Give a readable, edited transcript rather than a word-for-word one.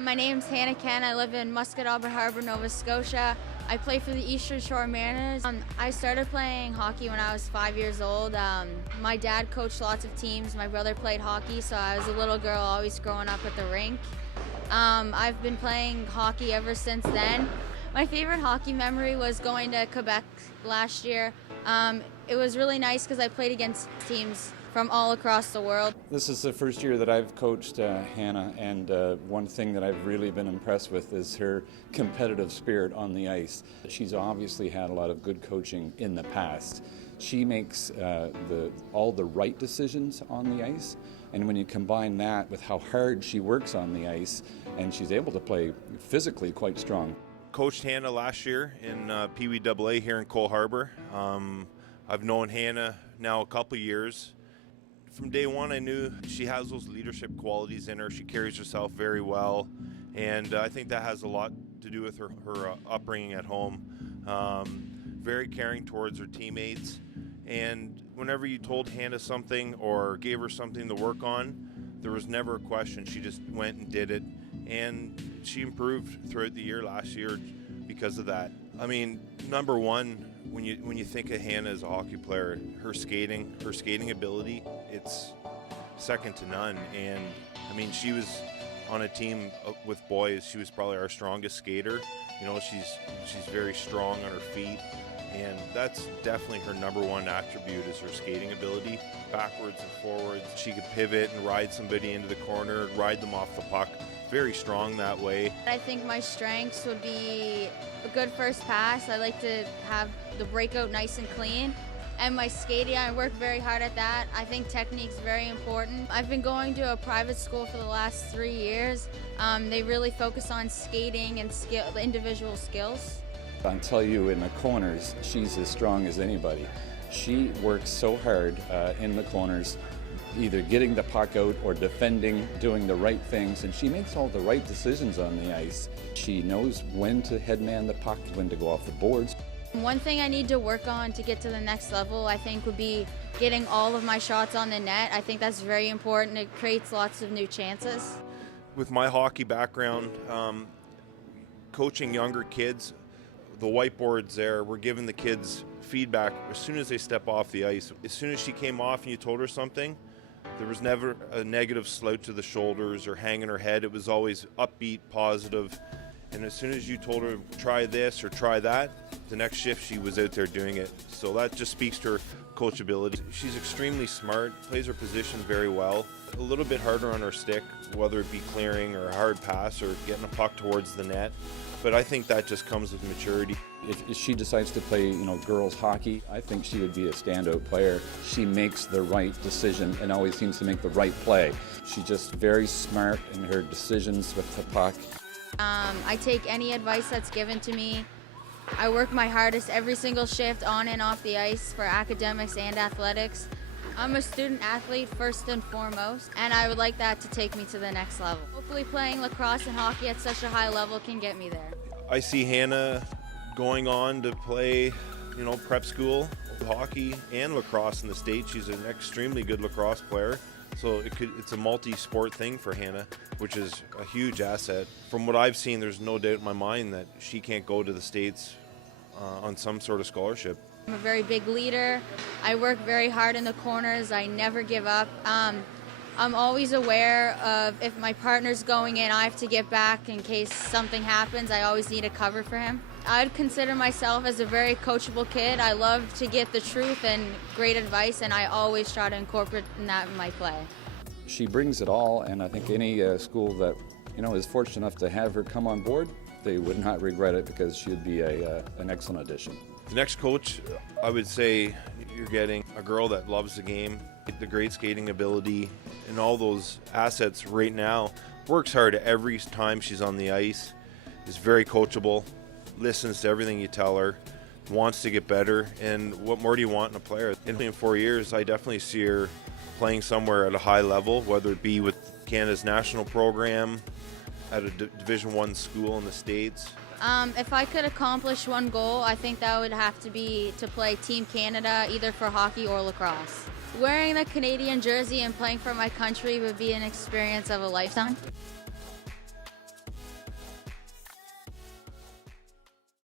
My name's Hannah Ken. I live in Muscat, Albert Harbor, Nova Scotia. I play for the Eastern Shore Mariners. I started playing hockey when I was 5 years old. My dad coached lots of teams. My brother played hockey, so I was a little girl always growing up at the rink. I've been playing hockey ever since then. My favorite hockey memory was going to Quebec last year. It was really nice because I played against teams from all across the world. This is the first year that I've coached Hannah, and one thing that I've really been impressed with is her competitive spirit on the ice. She's obviously had a lot of good coaching in the past. She makes all the right decisions on the ice, and when you combine that with how hard she works on the ice, and she's able to play physically quite strong. Coached Hannah last year in Pee Wee AA here in Cole Harbour. I've known Hannah now a couple years. From day one, I knew she has those leadership qualities in her. She carries herself very well, and I think that has a lot to do with her upbringing at home. Very caring towards her teammates, and whenever you told Hannah something or gave her something to work on, there was never a question. She just went and did it, and she improved throughout the year last year because of that. I mean, number one, when you think of Hannah as a hockey player, her skating ability, it's second to none. And I mean, she was on a team with boys. She was probably our strongest skater. You know, she's very strong on her feet, and that's definitely her number one attribute is her skating ability. Backwards and forwards, she could pivot and ride somebody into the corner, ride them off the puck. Very strong that way. I think my strengths would be a good first pass. I like to have the breakout nice and clean. And my skating, I work very hard at that. I think technique's very important. I've been going to a private school for the last 3 years. They really focus on skating and individual skills. I'll tell you, in the corners, she's as strong as anybody. She works so hard in the corners, either getting the puck out or defending, doing the right things, and she makes all the right decisions on the ice. She knows when to headman the puck, when to go off the boards. One thing I need to work on to get to the next level, I think, would be getting all of my shots on the net. I think that's very important. It creates lots of new chances. With my hockey background, coaching younger kids, the whiteboards there, we're giving the kids feedback as soon as they step off the ice. As soon as she came off and you told her something, there was never a negative slouch of the shoulders or hanging her head. It was always upbeat, positive. And as soon as you told her, try this or try that, the next shift she was out there doing it. So that just speaks to her coachability. She's extremely smart, plays her position very well. A little bit harder on her stick, whether it be clearing or a hard pass or getting a puck towards the net. But I think that just comes with maturity. If she decides to play, girls hockey, I think she would be a standout player. She makes the right decision and always seems to make the right play. She's just very smart in her decisions with the puck. I take any advice that's given to me. I work my hardest every single shift on and off the ice for academics and athletics. I'm a student athlete first and foremost, and I would like that to take me to the next level. Hopefully playing lacrosse and hockey at such a high level can get me there. I see Hannah going on to play, prep school, hockey and lacrosse in the States. She's an extremely good lacrosse player. So it's a multi-sport thing for Hannah, which is a huge asset. From what I've seen, there's no doubt in my mind that she can't go to the States on some sort of scholarship. I'm a very big leader. I work very hard in the corners. I never give up. I'm always aware of if my partner's going in, I have to get back in case something happens. I always need a cover for him. I'd consider myself as a very coachable kid. I love to get the truth and great advice, and I always try to incorporate that in my play. She brings it all, and I think any school that is fortunate enough to have her come on board, they would not regret it because she'd be an excellent addition. The next coach, I would say you're getting a girl that loves the game, the great skating ability, and all those assets right now. Works hard every time she's on the ice, is very coachable, listens to everything you tell her, wants to get better, and what more do you want in a player? In 4 years, I definitely see her playing somewhere at a high level, whether it be with Canada's national program, at a Division I school in the States. If I could accomplish one goal, I think that would have to be to play Team Canada, either for hockey or lacrosse. Wearing the Canadian jersey and playing for my country would be an experience of a lifetime.